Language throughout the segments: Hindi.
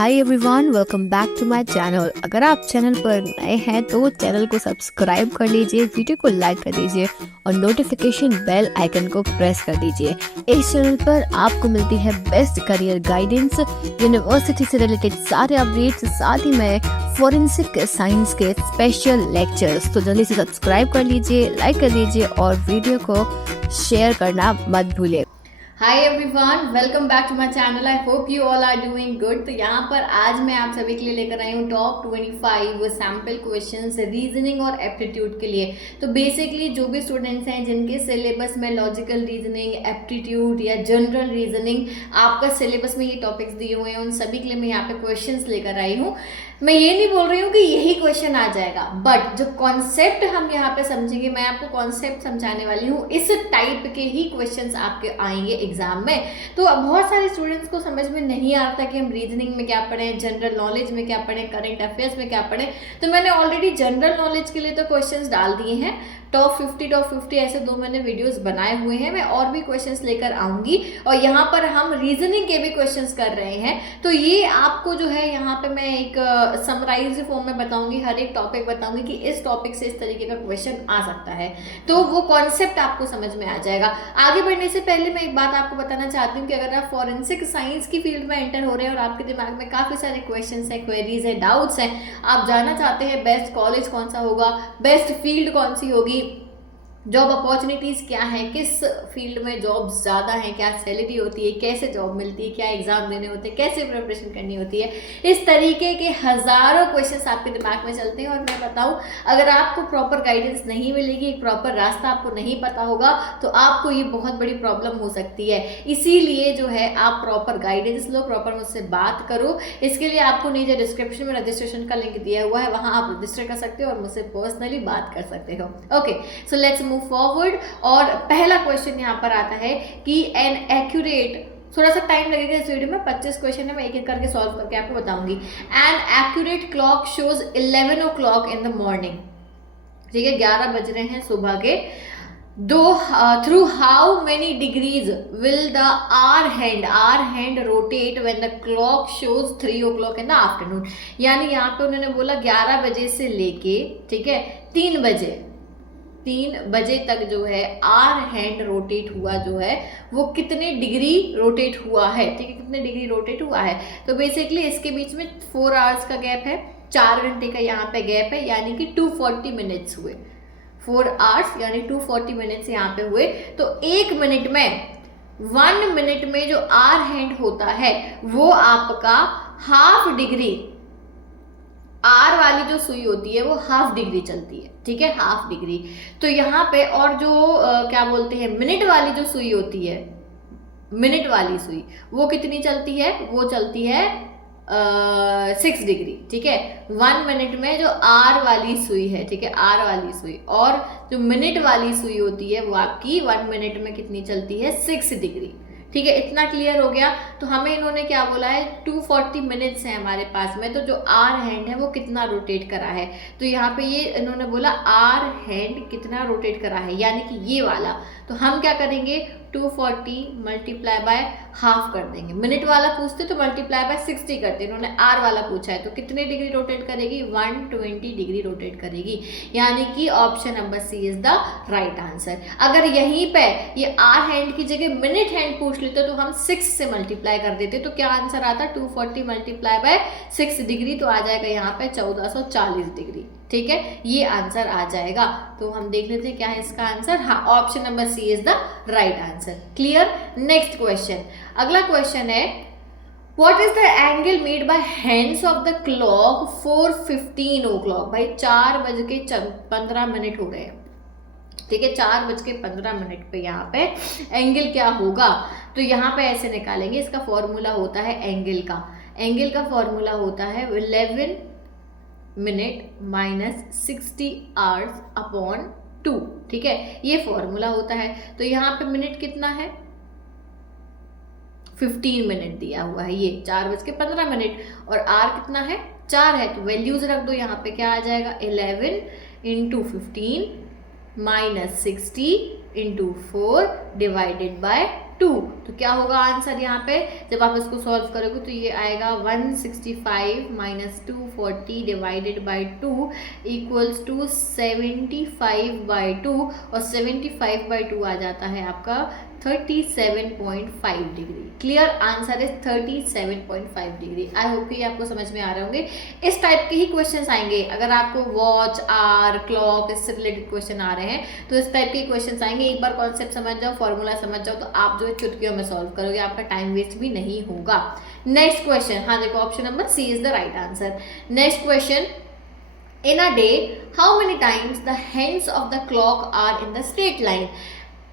Hi everyone, welcome back to my channel. अगर आप चैनल पर नए हैं तो चैनल को सब्सक्राइब कर लीजिए, वीडियो को लाइक कर दीजिए और नोटिफिकेशन बेल आइकन को प्रेस कर दीजिए। इस चैनल पर आपको मिलती है बेस्ट करियर गाइडेंस, यूनिवर्सिटी से रिलेटेड सारे अपडेट्स, साथ ही में फॉरेंसिक साइंस के स्पेशल लेक्चर्स। तो जल्दी से सब्सक्राइब कर लीजिए, लाइक कर लीजिए और वीडियो को शेयर करना मत भूलिए। Hi everyone, welcome back to my channel. I hope you all are doing good. तो यहाँ पर आज मैं आप सभी के लिए लेकर आई हूँ टॉप 25 सैम्पल क्वेश्चंस रीजनिंग और एप्टीट्यूड के लिए। तो बेसिकली जो भी स्टूडेंट्स हैं जिनके सिलेबस में लॉजिकल रीजनिंग, एप्टीट्यूड या जनरल रीजनिंग आपका सिलेबस में ये टॉपिक्स दिए हुए हैं, उन सभी के लिए मैं यहाँ पे क्वेश्चंस लेकर आई हूँ। मैं ये नहीं बोल रही हूँ कि यही क्वेश्चन आ जाएगा, बट जो कॉन्सेप्ट हम यहाँ पे समझेंगे, मैं आपको कॉन्सेप्ट समझाने वाली हूँ। इस टाइप के ही क्वेश्चंस आपके आएंगे एग्जाम में। तो बहुत सारे स्टूडेंट्स को समझ में नहीं आता कि हम रीजनिंग में क्या पढ़ें, जनरल नॉलेज में क्या पढ़ें, करंट अफेयर्स में क्या पढ़ें। तो मैंने ऑलरेडी जनरल नॉलेज के लिए तो क्वेश्चंस डाल दिए हैं, टॉप 50 ऐसे 2 मैंने वीडियोस बनाए हुए हैं। मैं और भी क्वेश्चंस लेकर आऊंगी और यहाँ पर हम रीजनिंग के भी क्वेश्चंस कर रहे हैं। तो ये आपको जो है यहाँ पे मैं एक समराइज फॉर्म में बताऊंगी, हर एक टॉपिक बताऊंगी कि इस टॉपिक से इस तरीके का क्वेश्चन आ सकता है, तो वो कॉन्सेप्ट आपको समझ में आ जाएगा। आगे बढ़ने से पहले मैं एक बात आपको बताना चाहती हूँ कि अगर आप फॉरेंसिक साइंस की फील्ड में एंटर हो रहे हैं और आपके दिमाग में काफ़ी सारे क्वेश्चन हैं, क्वेरीज है, डाउट्स हैं, आप जानना चाहते हैं बेस्ट कॉलेज कौन सा होगा, बेस्ट फील्ड कौन सी होगी, जॉब अपॉर्चुनिटीज़ क्या है, किस फील्ड में जॉब ज़्यादा है, क्या सैलरी होती है, कैसे जॉब मिलती है, क्या एग्ज़ाम देने होते हैं, कैसे प्रिपरेशन करनी होती है, इस तरीके के हज़ारों क्वेश्चंस आपके दिमाग में चलते हैं। और मैं बताऊं, अगर आपको प्रॉपर गाइडेंस नहीं मिलेगी, एक प्रॉपर रास्ता आपको नहीं पता होगा, तो आपको ये बहुत बड़ी प्रॉब्लम हो सकती है। इसीलिए जो है आप प्रॉपर गाइडेंस लो, प्रॉपर मुझसे बात करो। इसके लिए आपको नीचे डिस्क्रिप्शन में रजिस्ट्रेशन का लिंक दिया हुआ है, वहाँ आप रजिस्टर कर सकते हो और मुझसे पर्सनली बात कर सकते हो। Okay, so let's move forward. और पहला क्वेश्चन यहाँ पर आता है कि एन एक्यूरेट, थोड़ा सा टाइम लगेगा इस वीडियो में, 25 क्वेश्चन है, मैं एक एक करके सॉल्व करके आपको बताऊंगी। An accurate clock shows 11 o'clock in the morning, ठीक है, 11 बज रहे हैं सुबह के। Through how many degrees will the hour hand rotate when the clock shows 3 o'clock in the afternoon. यानी यहाँ पे उन्होंने बोला 11 बजे से लेके, ठीक है, 3 बजे तक जो है आर हैंड रोटेट हुआ जो है वो कितने डिग्री रोटेट हुआ है, ठीक है, कितने डिग्री रोटेट हुआ है। तो बेसिकली इसके बीच में 4 आवर्स का गैप है, 4 घंटे का यहाँ पे गैप है, यानी कि 240 मिनट्स हुए। 4 आवर्स यानी 240 मिनट्स यहाँ पे हुए। तो 1 मिनट में, 1 मिनट में जो आर हैंड होता है वो आपका हाफ डिग्री, आर वाली जो सुई होती है वो हाफ डिग्री चलती है, ठीक है, हाफ डिग्री। तो यहाँ पे और जो क्या बोलते हैं, मिनट वाली जो सुई होती है, मिनट वाली सुई वो कितनी चलती है, वो चलती है 6 डिग्री, ठीक है। 1 मिनट में जो आर वाली सुई है, ठीक है, आर वाली सुई, और जो मिनट वाली सुई होती है वो आपकी 1 मिनट में कितनी चलती है, 6 डिग्री, ठीक है। इतना क्लियर हो गया। तो हमें इन्होंने क्या बोला है, 240 मिनट्स है हमारे पास में, तो जो आर हैंड है वो कितना रोटेट करा है, तो यहाँ पे ये इन्होंने बोला आर हैंड कितना रोटेट करा है, यानी कि ये वाला। तो हम क्या करेंगे, 240 मल्टीप्लाई बाय हाफ कर देंगे। मिनट वाला पूछते तो मल्टीप्लाई बाय 60 करते, इन्होंने आर वाला पूछा है, तो कितने डिग्री रोटेट करेगी, 120 डिग्री रोटेट करेगी, यानी कि option number C is the right answer. अगर यहीं पे ये आर हैंड की जगह मिनट हैंड पूछ लेते तो हम 6 से मल्टीप्लाई कर देते, तो क्या आंसर आता, 240 मल्टीप्लाई बाय 6 डिग्री, तो आ जाएगा यहाँ पे 1440 डिग्री, ठीक है, ये आंसर आ जाएगा। तो हम देख लेते हैं क्या है इसका आंसर। हाँ, option number C is the right answer. Clear. Next question, अगला क्वेश्चन है, what is the angle made by hands of the clock for 15 o'clock। भाई 4:15 हो रहे हैं, ठीक है, 4:15 पे यहाँ पे एंगल क्या होगा। तो यहाँ पे ऐसे निकालेंगे, इसका फॉर्मूला होता है एंगल का फॉर्मूला होता है 11 मिनट माइनस 60 आवर्स अपॉन 2, ठीक है, ये फॉर्मूला होता है। तो यहाँ पे मिनट कितना है, 15 मिनट दिया हुआ है, ये 4:15, और आर कितना है, 4 है, तो वैल्यूज रख दो। यहाँ पे क्या आ जाएगा, 11 × 15 माइनस 60 × 4 डिवाइडेड बाय 2। तो क्या होगा आंसर यहाँ पे जब आप इसको सॉल्व करोगे तो ये आएगा 165 minus 240 divided by 2 equals to 75/2 और 75/2 आ जाता है आपका 37.5 degree. Clear, answer is 37.5 degree. I hope कि आपको समझ में आ रहे होंगे। इस टाइप के ही क्वेश्चंस आएंगे अगर आपको वॉच, आवर, क्लॉक इससे रिलेटेड क्वेश्चन आ रहे हैं तो इस टाइप के क्वेश्चंस आएंगे। एक बार कॉन्सेप्ट समझ जाओ, फॉर्मूला समझ जाओ तो आप जो है चुटकियों में सॉल्व करोगे, आपका टाइम वेस्ट भी नहीं होगा। नेक्स्ट क्वेश्चन, हाँ देखो option number C is the right answer. Next question, in a day how many times the hands of the clock are in the straight line।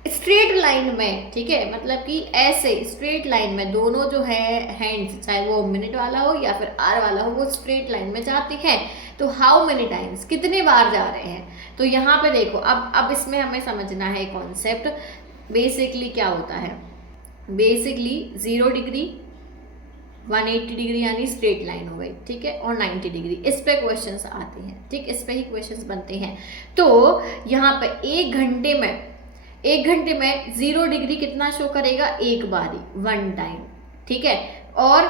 Straight line में, ठीक है, मतलब कि ऐसे स्ट्रेट लाइन में दोनों जो है हैंड्स, चाहे वो मिनट वाला हो या फिर आर वाला हो, वो स्ट्रेट लाइन में जाते हैं। तो हाउ मेनी टाइम्स, कितने बार जा रहे हैं। तो यहाँ पे देखो अब इसमें हमें समझना है कॉन्सेप्ट। बेसिकली क्या होता है, बेसिकली 0 डिग्री 180 डिग्री यानी स्ट्रेट लाइन हो गई, ठीक है, और 90 डिग्री, इस पे क्वेश्चंस आते हैं, ठीक, इस पे ही क्वेश्चंस बनते हैं। तो यहाँ पे एक घंटे में 0 डिग्री कितना शो करेगा, एक बारी, 1 टाइम, ठीक है, और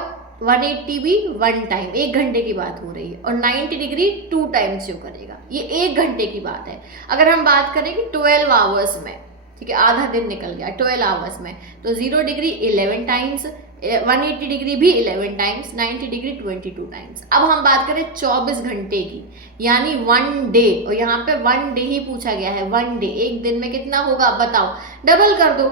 180 भी 1 टाइम, एक घंटे की बात हो रही है, और 90 डिग्री 2 टाइम शो करेगा। ये एक घंटे की बात है। अगर हम बात करें कि 12 आवर्स में, ठीक है, आधा दिन निकल गया 12 आवर्स में, तो 0 डिग्री 11 टाइम्स, 180 डिग्री भी 11 टाइम्स, 90 डिग्री 22 टाइम्स। अब हम बात करें 24 घंटे की, यानी 1 डे, और यहाँ पे 1 डे ही पूछा गया है, 1 डे, एक दिन में कितना होगा बताओ, डबल कर दो,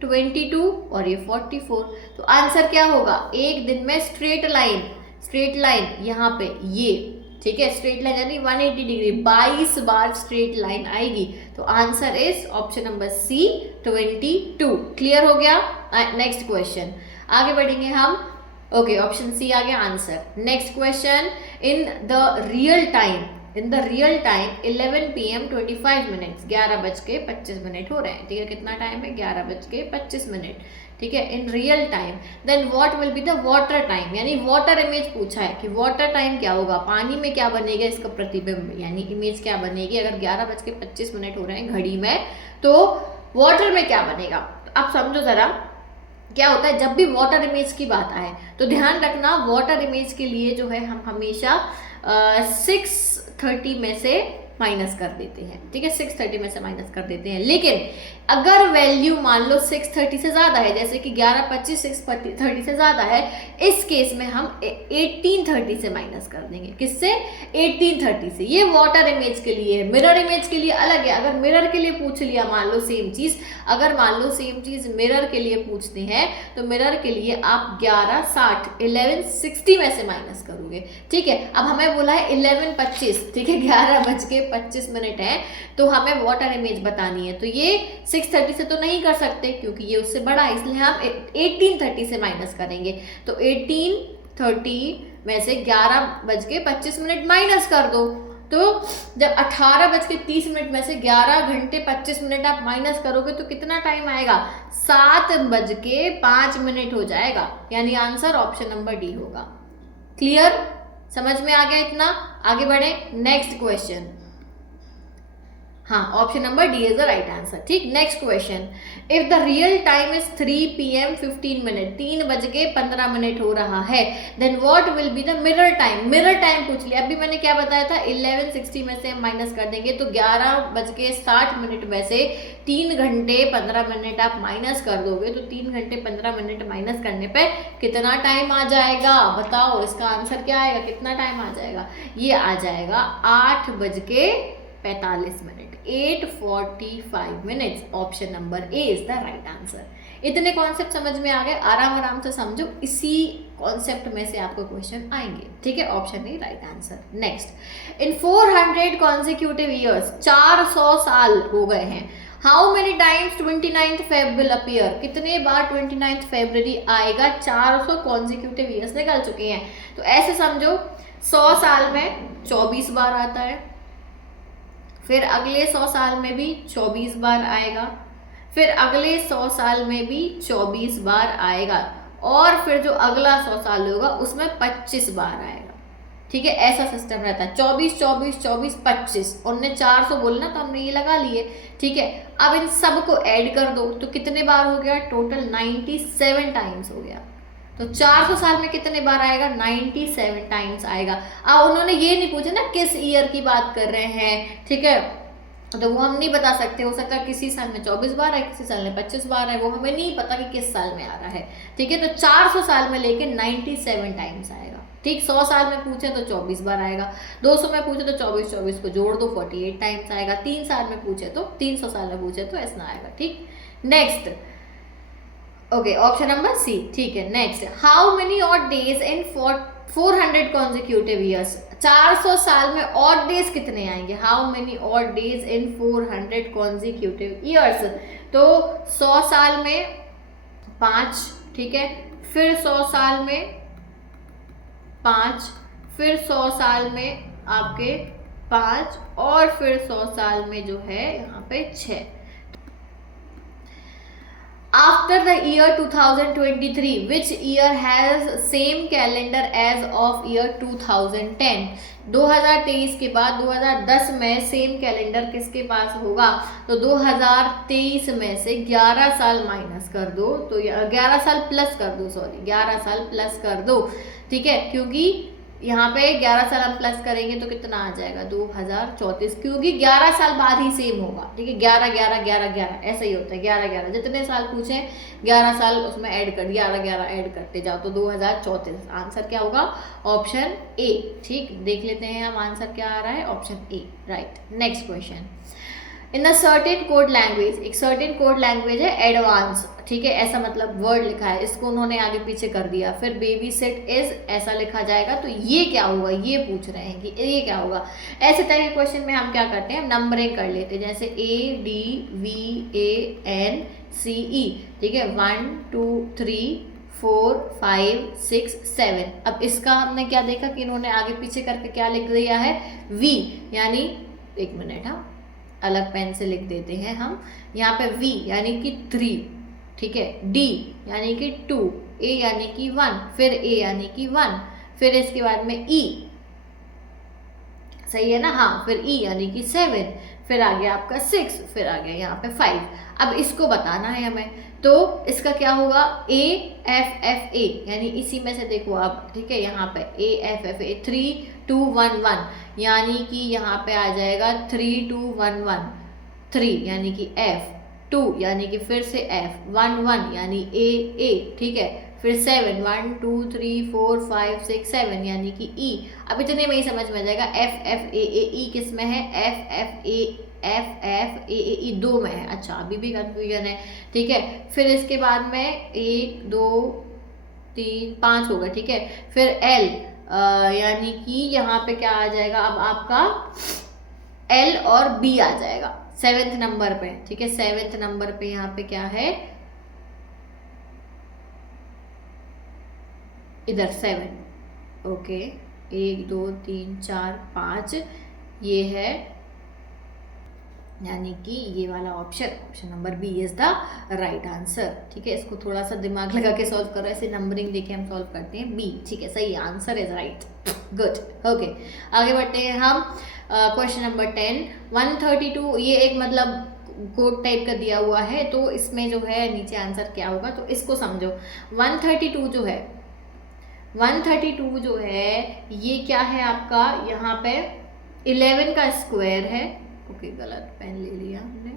22 और ये 44। तो आंसर क्या होगा, एक दिन में स्ट्रेट लाइन यहाँ पे ये, ठीक है, स्ट्रेट लाइन यानी 180 डिग्री 22 बार स्ट्रेट लाइन आएगी। तो answer is option number C 22। Clear हो गया। नेक्स्ट क्वेश्चन आगे बढ़ेंगे हम। ओके, ऑप्शन सी आ गया answer. Next question, in the real time 11 PM 25 minutes, 11:25 हो रहे हैं, ठीक है, कितना टाइम है, 11:25, ठीक है, in real time, then what will be the water time, यानी वाटर इमेज पूछा है कि वाटर टाइम क्या होगा, पानी में क्या बनेगा इसका प्रतिबिंब, यानी इमेज क्या बनेगी अगर 11:25 हो रहे हैं घड़ी में, तो वाटर में क्या बनेगा। आप समझो जरा क्या होता है, जब भी वाटर इमेज की बात आए तो ध्यान रखना, वाटर इमेज के लिए जो है हम हमेशा 630 में से माइनस कर देते हैं, ठीक है, 630 में से माइनस कर देते हैं। लेकिन अगर वैल्यू मान लो 630 से ज़्यादा है, जैसे कि 11:25 630 से ज़्यादा है, इस केस में हम 1830 से माइनस कर देंगे। किससे, 1830 से। ये वाटर इमेज के लिए है, मिरर इमेज के लिए अलग है। अगर मिरर के लिए पूछ लिया, मान लो सेम चीज़, अगर मान लो सेम चीज़ मिरर के लिए पूछते हैं तो मिरर के लिए आप 1160 में से माइनस करोगे, ठीक है। अब हमें बोला है 11:25, ठीक है, 11:25 है, तो हमें वाटर इमेज बतानी है, तो ये 630 से तो नहीं कर सकते क्योंकि ये उससे बड़ा है, इसलिए हम 1830 से माइनस करेंगे। तो 1830 में से 11:25 माइनस कर दो, तो जब 18:30 में से 11 घंटे 25 आप माइनस करोगे तो कितना टाइम आएगा, 7:05 हो जाएगा, यानी आंसर ऑप्शन नंबर डी होगा। क्लियर, समझ में आ गया इतना। आगे बढ़े, नेक्स्ट क्वेश्चन। हाँ, option number D is the right answer, ठीक। Next question, if the real time is 3 PM 15 3:15 हो रहा है, then what will be the mirror time. Mirror time पूछ लिया, अभी मैंने क्या बताया था, 1160 में से हम माइनस कर देंगे, तो 11:60 में से 3 घंटे 15 आप माइनस कर दोगे, तो 3 घंटे 15 माइनस करने पे कितना टाइम आ जाएगा बताओ, इसका आंसर क्या आएगा, कितना टाइम आ जाएगा, ये आ जाएगा 8:45, 8:45। Option number A is the right answer. इतने कॉन्सेप्ट समझ में आ गए, आराम से समझो, इसी कॉन्सेप्ट में से आपको क्वेश्चन आएंगे, ठीक है, option A right answer. Next, in 400 consecutive years, 400 साल हो गए हैं, how many times 29th Feb will appear, कितने बार 29th February आएगा, 400 कॉन्जिक्यूटिव ईयर्स निकल चुके हैं। तो ऐसे समझो 100 साल में 24 बार आता है, फिर अगले 100 साल में भी 24 बार आएगा, फिर अगले 100 साल में भी 24 बार आएगा, और फिर जो अगला 100 साल होगा उसमें 25 बार आएगा, ठीक है, ऐसा सिस्टम रहता है। 24 24 24 25, उनने 400 बोलना तो हमने ये लगा लिए, ठीक है। अब इन सबको ऐड कर दो तो कितने बार हो गया, टोटल 97 टाइम्स हो गया। तो 400 साल में कितने बार आएगा, 97 टाइम्स आएगा। अब उन्होंने ये नहीं पूछा ना किस ईयर की बात कर रहे हैं, ठीक है, तो वो हम नहीं बता सकते। हो सकता है किसी साल में 24 बार है, किसी साल में 25 बार है, वो हमें नहीं पता कि किस साल में आ रहा है, ठीक है। तो 400 साल में लेके 97 टाइम्स आएगा, ठीक। 100 साल में पूछे तो 24 बार आएगा, 200 में पूछे तो 24 24 को जोड़ दो 48 टाइम्स आएगा, 3 साल में पूछे तो 300 साल में पूछे तो ऐसा आएगा, ठीक। Next, okay, option number C, ठीक है। Next, how many odd days in 400 consecutive years, 400 साल में ऑड डेज कितने आएंगे, how many odd days in 400 consecutive years. तो 100 साल में 5, ठीक है, फिर 100 साल में 5, फिर 100 साल में आपके 5, और फिर 100 साल में जो है यहाँ पे 6। After the year 2023, which year has same calendar as of year 2010? 2023 के बाद 2010 में सेम कैलेंडर किसके पास होगा, तो 2023 में से 11 साल माइनस कर दो, तो 11 साल प्लस कर दो, सॉरी 11 साल प्लस कर दो, ठीक है, क्योंकि यहाँ पे 11 साल हम प्लस करेंगे तो कितना आ जाएगा 2034, क्योंकि 11 साल बाद ही सेम होगा, ठीक है। 11 11 11 11 ऐसा ही होता है, 11 11 जितने साल पूछे 11 साल उसमें ऐड कर, 11 11 ऐड करते जाओ तो 2034। आंसर क्या होगा, ऑप्शन ए, ठीक। देख लेते हैं हम आंसर क्या आ रहा है, option A, right. Next question, in a certain code language, एक सर्टेन कोड लैंग्वेज है एडवांस, ठीक है, ऐसा मतलब वर्ड लिखा है, इसको उन्होंने आगे पीछे कर दिया, फिर बेबी सिट इज ऐसा लिखा जाएगा, तो ये क्या होगा, ये पूछ रहे हैं कि ये क्या होगा। ऐसे तरह के क्वेश्चन में हम क्या करते हैं, नंबरिंग कर लेते हैं, जैसे ADVANCE, ठीक है, 1 2 3 4 5 6 7। अब इसका हमने क्या देखा कि इन्होंने आगे पीछे करके क्या लिख दिया है, V, यानी एक मिनट, हाँ अलग पेन से लिख देते हैं हम, यहाँ पे V यानी कि 3, ठीक है, D यानी कि 2, A यानी कि 1, फिर A यानी कि 1, फिर इसके बाद में E, सही है ना, हाँ, फिर E यानी कि 7, फिर आ गया आपका 6, फिर आ गया यहाँ पे 5। अब इसको बताना है हमें, तो इसका क्या होगा, AFFA, यानी इसी में से देखो आप, ठीक है, यहाँ पे AFFA 3 2 1 1, यानी कि यहाँ पे आ जाएगा 3 2 1 1, 3 यानी कि F, 2 यानी कि फिर से F, 1 1 यानी A, ठीक है, फिर 7 1 2 3 4 5 6 7 यानी कि E। अब इतने में ही समझ में आ जाएगा, FFAAE किस में है, FFAAE 2 में है, अच्छा अभी भी कंफ्यूजन है, ठीक है। फिर इसके बाद में 1 2 3 5 होगा, ठीक है, फिर L, यानी कि यहाँ पे क्या आ जाएगा, अब आपका L और B आ जाएगा 7th नंबर पे, ठीक है, 7th नंबर पे यहाँ पे क्या है, इधर 7, ओके, 1 2 3 4 5 ये है, यानी कि ये वाला option number B is the right answer, ठीक है। इसको थोड़ा सा दिमाग लगा के सॉल्व करो, ऐसे नंबरिंग देके हम सॉल्व करते हैं, बी, ठीक है, सही answer is right, good, okay. आगे बढ़ते हैं हम, क्वेश्चन नंबर 10, 132, ये एक मतलब कोड टाइप का दिया हुआ है, तो इसमें जो है नीचे आंसर क्या होगा, तो इसको समझो। 132 जो है, 132 जो है ये क्या है आपका, यहाँ पे 11 का स्क्वायर है, ओके गलत पेन ले लिया हमने,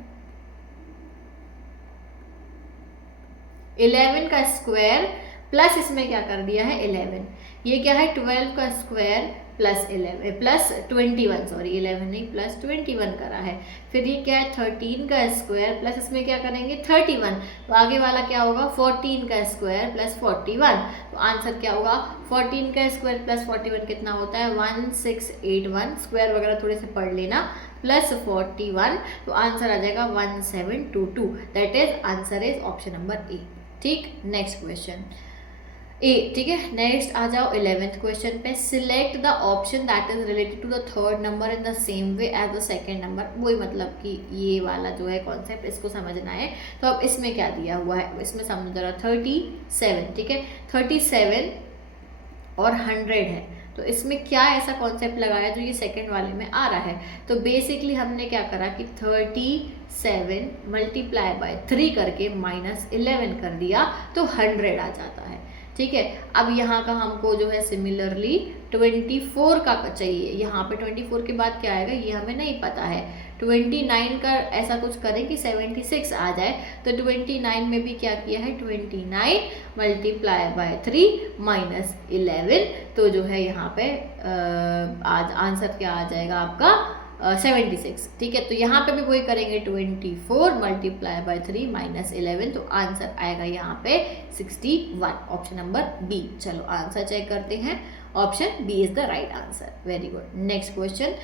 11 का स्क्वायर प्लस इसमें क्या कर दिया है 11, ये क्या है 12 का स्क्वायर प्लस 11 प्लस 21, सॉरी 11 नहीं प्लस 21 करा है, फिर ये क्या है 13 का स्क्वायर प्लस इसमें क्या करेंगे 31, तो आगे वाला क्या होगा 14 का स्क्वायर प्लस 41, तो आंसर क्या होगा 14 का स्क्वायर प्लस 41 कितना होता है 1681, स्क्वायर वगैरह थोड़े से पढ़ लेना, प्लस 41, तो आंसर आ जाएगा 1722, that is answer is option number A, ठीक। नेक्स्ट क्वेश्चन ए, ठीक है। नेक्स्ट आ जाओ 11th क्वेश्चन पे, select the option that is related to the third number in the same way as the second number, वही मतलब कि ये वाला जो है कॉन्सेप्ट इसको समझना है। तो अब इसमें क्या दिया हुआ है, इसमें समझ जरा 37, ठीक है, 37 और 100 है, तो इसमें क्या ऐसा कॉन्सेप्ट लगाया जो ये सेकंड वाले में आ रहा है। तो बेसिकली हमने क्या करा कि 37 मल्टीप्लाई बाय 3 करके -11 कर दिया तो 100 आ जाता है। ठीक है, अब यहाँ का हमको जो है सिमिलरली 24 का चाहिए। यहाँ पे 24 के बाद क्या आएगा ये हमें नहीं पता है। 29 का ऐसा कुछ करें कि 76 आ जाए, तो 29 में भी क्या किया है 29 मल्टीप्लाई बाय 3 -11, तो जो है यहाँ पे आज आंसर क्या आ जाएगा आपका 76। ठीक है, तो यहाँ पे भी वही करेंगे 24 मल्टीप्लाई बाय 3 -11, तो आंसर आएगा यहाँ पे 61, ऑप्शन नंबर बी। चलो आंसर चेक करते हैं, option B is the right answer. Very good. Next question,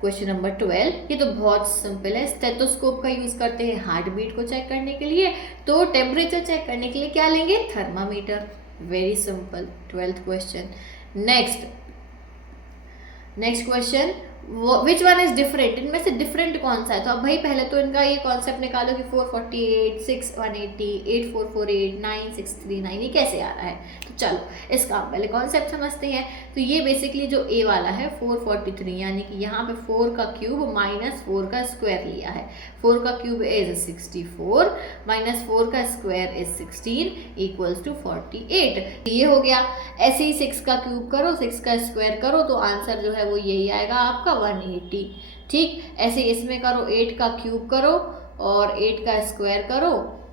question number 12। ये तो बहुत सिंपल है। स्टेथोस्कोप का यूज करते हैं हार्ट बीट को चेक करने के लिए, तो टेम्परेचर चेक करने के लिए क्या लेंगे, thermometer. Very simple, 12th question. Next question, which one is different, इनमें से डिफरेंट कौन सा है। तो अब भाई पहले तो इनका ये कॉन्सेप्ट निकालो कि 448, 6 180, 8448, 9639, ये कैसे आ रहा है। तो चलो इसका हम पहले कॉन्सेप्ट समझते हैं। तो ये बेसिकली जो ए वाला है 443, यानी कि यहाँ पे 4 का क्यूब -4 का स्क्वायर लिया है। 4 का क्यूब इज 64 -4 का स्क्वायर इज 16 इक्वल्स टू 48। ये हो गया। ऐसे ही 6 का क्यूब करो, 6 का स्क्वायर करो, तो आंसर जो है वो यही आएगा आपका 180। ठीक, ऐसे इसमें करो, 8 का क्यूब करो और 8 का स्क्वायर करो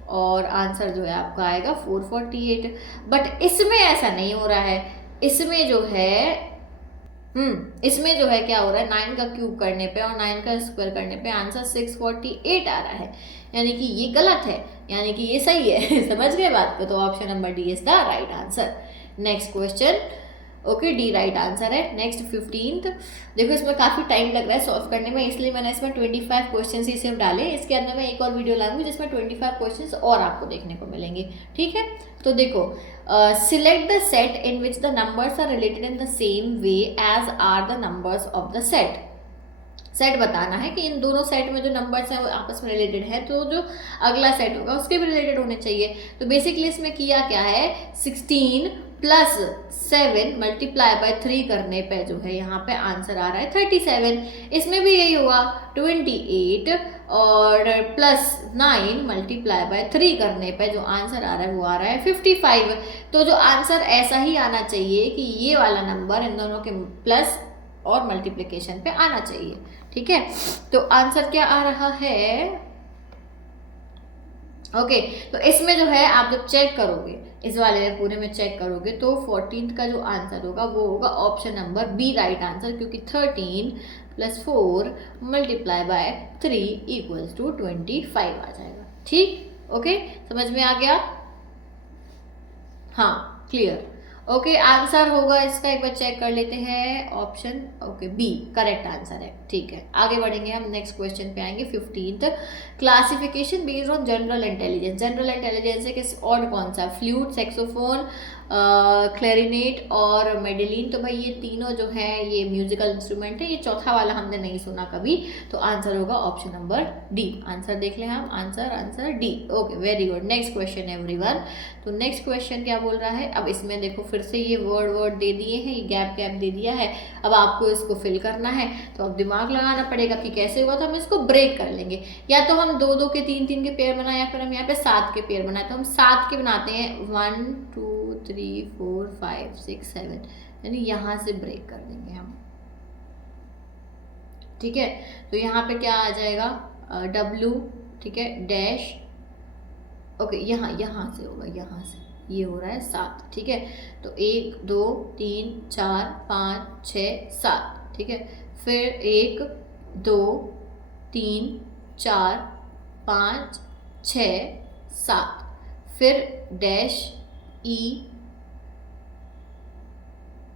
और आंसर जो है आपका आएगा 448। बट इसमें ऐसा नहीं हो रहा है। इसमें जो है क्या हो रहा है, 9 का क्यूब करने पे और 9 का स्क्वायर करने पे आंसर 648 आ रहा है, यानी कि ये गलत है, यानी कि ये सही है। समझ गए बात को। तो option number D is the right answer. Next question, okay, D right answer है। नेक्स्ट 15th, देखो इसमें काफ़ी टाइम लग रहा है सॉल्व करने में, इसलिए मैंने इसमें 25 क्वेश्चन ही सिर्फ डाले। इसके अंदर मैं एक और वीडियो लाऊंगी जिसमें 25 क्वेश्चन और आपको देखने को मिलेंगे। ठीक है, तो देखो, select the set in which the numbers are related in the same way as are the numbers of the set. Set बताना है कि इन दोनों सेट में जो नंबर्स हैं वो आपस में रिलेटेड है, तो जो अगला सेट होगा उसके भी रिलेटेड होने चाहिए। तो बेसिकली इसमें किया क्या है, 16 + 7 मल्टीप्लाई बाय 3 करने पे जो है यहाँ पे आंसर आ रहा है 37। इसमें भी यही होगा, 28 और +9 मल्टीप्लाई बाय 3 करने पे जो आंसर आ रहा है वो आ रहा है 55। तो जो आंसर ऐसा ही आना चाहिए कि ये वाला नंबर इन दोनों के प्लस और मल्टीप्लिकेशन पे आना चाहिए। ठीक है, तो आंसर क्या आ रहा है, ओके, तो इसमें जो है आप जब चेक करोगे, इस वाले में पूरे में चेक करोगे, तो 14th का जो आंसर होगा वो होगा option number B right answer, क्योंकि 13 + 4 मल्टीप्लाई बाय 3 इक्वल्स टू 25 आ जाएगा। ठीक, ओके, समझ में आ गया। हाँ, क्लियर। ओके, आंसर होगा इसका एक बार चेक कर लेते हैं, option okay B correct answer है। ठीक है, आगे बढ़ेंगे हम, नेक्स्ट क्वेश्चन पे आएंगे 15th। Classification based on general intelligence. General intelligence है किस और कौन सा, फ्लूट, सेक्सोफोन, क्लैरिनेट और मेडेलिन। तो भाई ये तीनों जो है ये म्यूजिकल इंस्ट्रूमेंट है। ये चौथा वाला हमने नहीं सुना कभी, तो आंसर होगा ऑप्शन नंबर डी। आंसर देख लें हम, answer D. Okay, very good. Next question everyone. तो नेक्स्ट क्वेश्चन क्या बोल रहा है, अब इसमें देखो फिर से ये वर्ड दे दिए हैं, ये गैप दे दिया है। अब आपको इसको फिल करना है, तो अब दिमाग लगाना पड़ेगा कि कैसे होगा। तो हम इसको ब्रेक कर लेंगे, या तो हम 2-2 के 3-3 के पेयर बनाए, या फिर हम यहाँ पे 7 के पेयर बनाए। तो हम 7 के बनाते हैं, 1 2 3 4 5 6 7, यानी यहाँ से ब्रेक कर देंगे हम। ठीक है, तो यहाँ पे क्या आ जाएगा, W, ठीक है, डैश, ओके, यहाँ से होगा, यहाँ से ये हो रहा है 7। ठीक है, तो 1 2 3 4 5 6 7। ठीक है, फिर 1 2 3 4 5 6 7, फिर dash E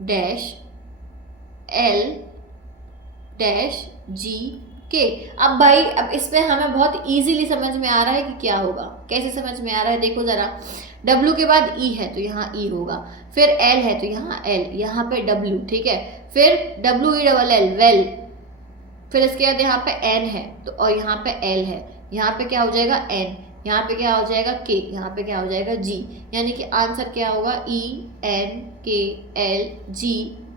dash L dash G K। अब भाई अब इसमें हमें बहुत इजीली समझ में आ रहा है कि क्या होगा। कैसे समझ में आ रहा है, देखो ज़रा, W के बाद E है तो यहाँ E होगा, फिर L है तो यहाँ L, यहाँ पे W, ठीक है, फिर WELL वेल, फिर इसके बाद यहाँ पे N है तो, और यहाँ पे L है, यहाँ पे क्या हो जाएगा N, यहाँ पे क्या हो जाएगा K, यहाँ पे क्या हो जाएगा G, यानी कि आंसर क्या होगा, ENKLG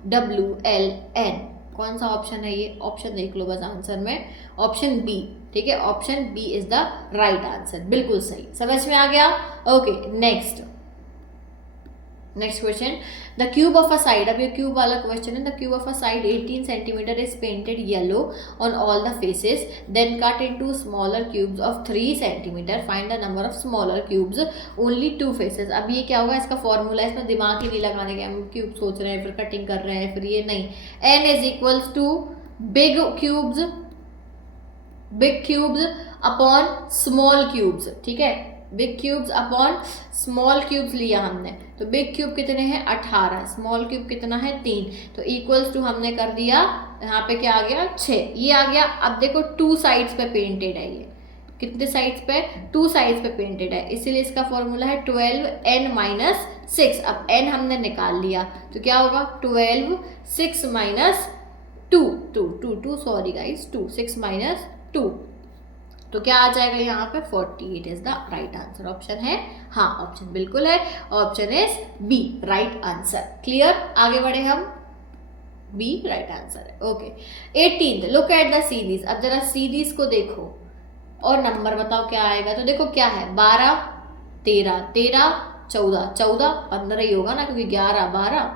WLN। कौन सा ऑप्शन है ये? ऑप्शन देख लो बस आंसर में, ऑप्शन बी। ठीक है, option B is the right answer, बिल्कुल सही। समझ में आ गया? Okay, next question, the cube of a side. अब ये क्यूब वाला क्वेश्चन है। The cube of a side 18 centimetre is painted yellow on all the faces, then cut into smaller cubes of 3 centimetre, find the number of smaller cubes only 2 faces. अब ये क्या होगा? इसका फॉर्मूला, इसमें दिमाग ही नहीं लगाने के, हम क्यूब सोच रहे हैं फिर कटिंग कर रहे हैं, फिर ये नहीं। n is equals to big cubes upon small cubes. ठीक है, big cubes upon small cubes लिया हमने, तो बिग क्यूब कितने हैं? 18, स्मॉल क्यूब कितना है? 3, तो इक्वल्स टू हमने कर दिया, यहाँ पे क्या आ गया? 6, ये आ गया। अब देखो 2 साइड्स पे पेंटेड है, ये कितने साइड्स पे? 2 साइड्स पे पेंटेड है, इसीलिए इसका फॉर्मूला है 12n-6। अब n हमने निकाल लिया तो क्या होगा? 12, 6 माइनस 2, सॉरी गाइस, 2, 6 माइनस 2, तो क्या आ जाएगा यहाँ पे? 48 is the right answer. Option है, हाँ ऑप्शन बिल्कुल है, option is B right answer. Clear? आगे बढ़े हम, बी राइट आंसर है। Okay, 18th, look at the series. अब जरा सीरीज को देखो और नंबर बताओ क्या आएगा। तो देखो क्या है, 12, 13, 13, 14, 14, 15 ही होगा ना, क्योंकि 11, 12,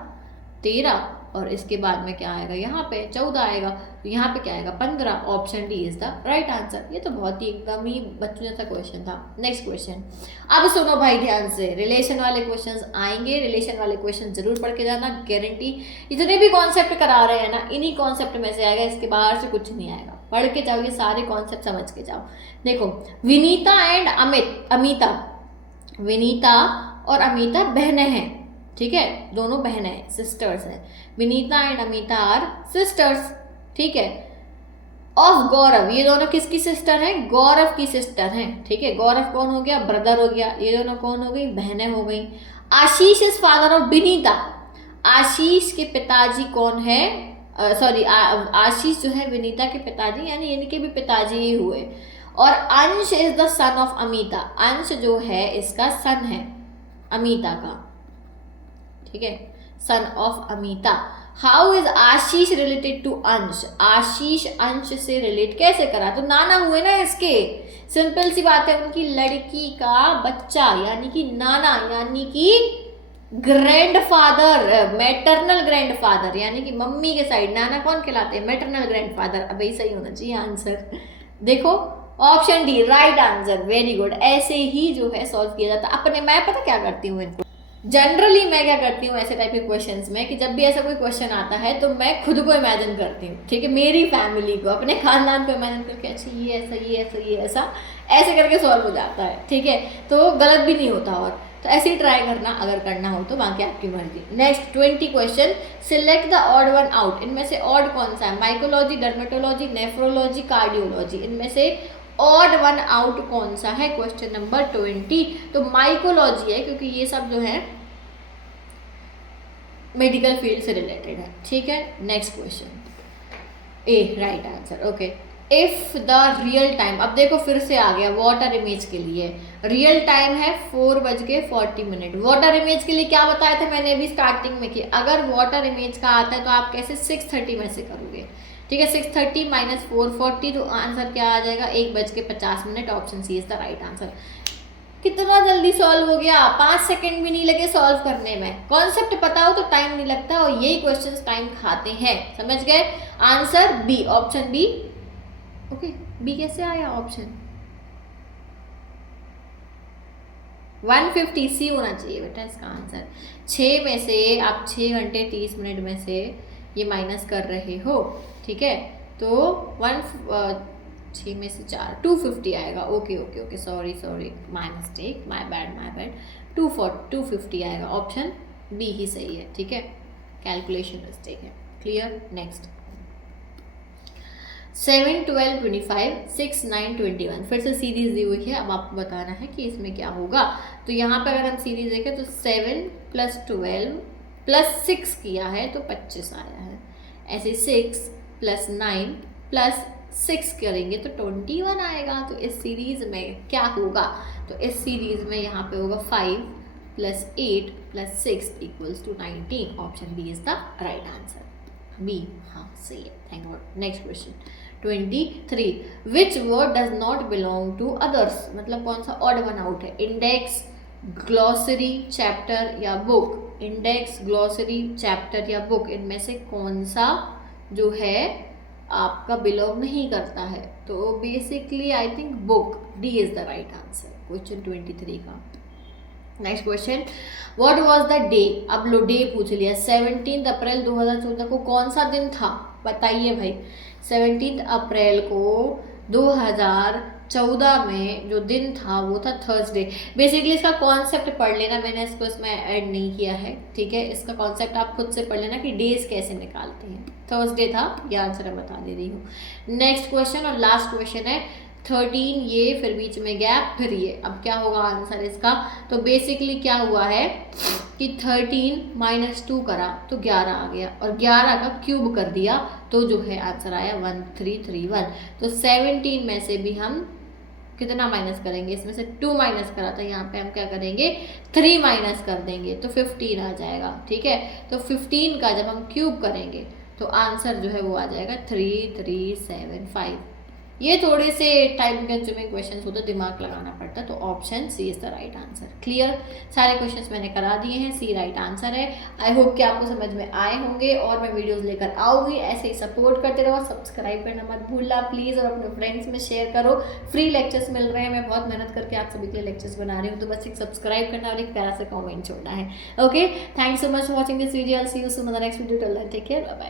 13 और इसके बाद में क्या आएगा? यहाँ पे 14 आएगा, तो यहाँ पे क्या आएगा? 15। Option D is the right answer. ये तो बहुत ही एकदम ही बच्चों जैसा क्वेश्चन था। नेक्स्ट क्वेश्चन, अब सुनो भाई ध्यान से, रिलेशन वाले क्वेश्चंस आएंगे, रिलेशन वाले क्वेश्चन जरूर पढ़ के जाना, गारंटी। जितने भी कॉन्सेप्ट करा रहे हैं ना, इन्हीं कॉन्सेप्ट में से आएगा, इसके बाहर से कुछ नहीं आएगा। पढ़ के जाओ, ये सारे कॉन्सेप्ट समझ के जाओ। देखो, विनीता एंड अमिता, विनीता और अमिता बहनें हैं। ठीक है, दोनों बहनें हैं, सिस्टर्स हैं। Vinita and Amita are sisters. ठीक है, ऑफ गौरव, ये दोनों किसकी सिस्टर हैं? गौरव की सिस्टर हैं। ठीक है, गौरव कौन हो गया? ब्रदर हो गया। ये दोनों कौन हो गई? बहनें हो गई। आशीष इज फादर ऑफ विनीता, आशीष के पिताजी कौन है? सॉरी, आशीष जो है विनीता के पिताजी, यानी इनके भी पिताजी ही हुए। और अंश is the sun of Amita, अंश जो है इसका सन है अमिता का। ठीक है, son of Amita. How is Ashish related to Ansh? Ashish अंश से रिलेट कैसे करा? तो नाना हुए ना इसके, सिंपल सी बात है, उनकी लड़की का बच्चा, यानी कि नाना, यानी कि ग्रैंडफादर, मैटरनल ग्रैंडफादर, यानी कि मम्मी के साइड नाना कौन कहलाते हैं? Maternal grandfather. अब यही सही होना चाहिए आंसर। देखो, option D right answer, very good. ऐसे ही जो है सॉल्व किया जाता है अपने। मैं पता क्या करती हूँ इनको, जनरली मैं क्या करती हूँ ऐसे टाइप के क्वेश्चंस में, कि जब भी ऐसा कोई क्वेश्चन आता है तो मैं खुद को इमेजिन करती हूँ। ठीक है, मेरी फैमिली को, अपने खानदान को इमेजिन करके, अच्छा ये ऐसा, ये ऐसा, ये ऐसा, ऐसे करके सॉल्व हो जाता है। ठीक है, तो गलत भी नहीं होता। और तो ऐसे ही ट्राई करना, अगर करना हो तो, बाकी आपकी मर्जी। Next 20 question, select the odd one out. इनमें से ऑड कौन सा है? Mycology, dermatology, nephrology, cardiology. इनमें से ऑड वन आउट कौन सा है? क्वेश्चन नंबर 20 तो माइकोलॉजी है, क्योंकि ये सब जो है मेडिकल फील्ड से रिलेटेड है। ठीक है, next question, A right answer. Okay, if the real time, अब देखो फिर से आ गया वाटर इमेज के लिए। रियल टाइम है 4:40। वाटर इमेज के लिए क्या बताया था मैंने अभी स्टार्टिंग में, कि अगर वाटर इमेज का आता है तो आप कैसे 6:30 में से करोगे। ठीक है, 6:30 माइनस 4:40, तो आंसर क्या आ जाएगा? 1:50। Option C is the right answer. कितना जल्दी सॉल्व हो गया, 5 सेकंड भी नहीं लगे सॉल्व करने में। कॉन्सेप्ट पता हो तो टाइम नहीं लगता, और यही क्वेश्चंस टाइम खाते हैं। समझ गए? Answer B, option B. Okay, B कैसे आया ऑप्शन? 150 सी होना चाहिए बेटा इसका आंसर। 6 में से आप 6 घंटे 30 मिनट में से ये माइनस कर रहे हो। ठीक है, तो 6 में से 4, 250 आएगा। Okay okay okay, sorry sorry, my mistake, my bad. 250 आएगा। ऑप्शन बी ही सही है। ठीक है, कैलकुलेशन मिस्टेक है। क्लियर? नेक्स्ट 7, 12, 25, 6, 9, 21। फिर से सीरीज दी हुई है, अब आपको बताना है कि इसमें क्या होगा। तो यहाँ पर अगर हम सीरीज देखें तो 7 + 12 + 6 किया है तो 25 आया है। ऐसे 6 + 9 + 6 करेंगे तो 21 आएगा। तो इस सीरीज में क्या होगा? तो इस सीरीज में यहाँ पे होगा 5 plus 8 plus 6 equals to 19. Option B is the right answer. B, हाँ सही है. Thank God. Next question 23. Which word does not belong to others. मतलब कौन सा ऑड वन आउट है. इंडेक्स, ग्लॉसरी, चैप्टर या बुक. इंडेक्स, ग्लॉसरी, चैप्टर या बुक, इनमें से कौन सा जो है आपका बिलोंग नहीं करता है. तो basically I think book. D is the right answer. Question 23 का. Next question, what was the day. अब लो डे पूछ लिया. 17 अप्रैल 2014 को कौन सा दिन था, बताइए भाई. 17 अप्रैल को 2014 में जो दिन था वो था थर्सडे. बेसिकली इसका कॉन्सेप्ट पढ़ लेना, मैंने इसको इसमें ऐड नहीं किया है, ठीक है. इसका कॉन्सेप्ट आप खुद से पढ़ लेना कि डेज कैसे निकालते हैं. थर्सडे था, ये आंसर मैं बता दे रही हूँ. नेक्स्ट क्वेश्चन और लास्ट क्वेश्चन है 13, ये फिर बीच में गैप, फिर ये. अब क्या होगा आंसर इसका. तो बेसिकली क्या हुआ है कि 13 माइनस 2 करा तो 11 आ गया, और 11 का क्यूब कर दिया तो जो है आंसर आया 1331. तो 17 में से भी हम कितना माइनस करेंगे, इसमें से 2 माइनस करा था, यहाँ पे हम क्या करेंगे 3 माइनस कर देंगे तो 15 आ जाएगा, ठीक है. तो 15 का जब हम क्यूब करेंगे तो आंसर जो है वो आ जाएगा 3375. ये थोड़े से टाइम कंज्यूमिंग क्वेश्चंस होते, दिमाग लगाना पड़ता. तो option C is the right answer. Clear. सारे क्वेश्चंस मैंने करा दिए हैं, सी राइट आंसर है. आई होप कि आपको समझ में आए होंगे और मैं वीडियोस लेकर आऊँगी. ऐसे ही सपोर्ट करते रहो. सब्सक्राइब करना मत भूलना प्लीज़, और अपने फ्रेंड्स में शेयर करो. फ्री लेक्चर्स मिल रहे हैं, मैं बहुत मेहनत करके आप सभी के लिए लेक्चर्स बना रही हूँ. तो बस एक सब्सक्राइब करना और एक प्यारा सा कॉमेंट छोड़ना है. Okay, thanks so much for watching this video. I will see you soon in the next video. Till then take care, bye bye.